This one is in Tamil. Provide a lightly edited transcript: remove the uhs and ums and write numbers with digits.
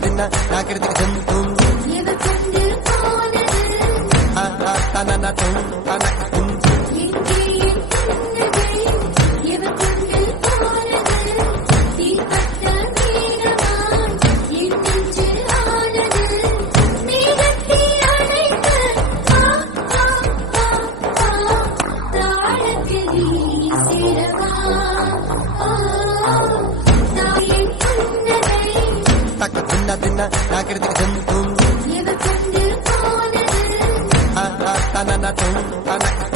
தின்ன நாக்கிறதுக்கு ஜம் தூம் தன தூம் தனக்கு தும் தக்க தின்ன தின்ன நாக்கிறதுக்கு ஜம் தூம் தன தூம் தனக்கு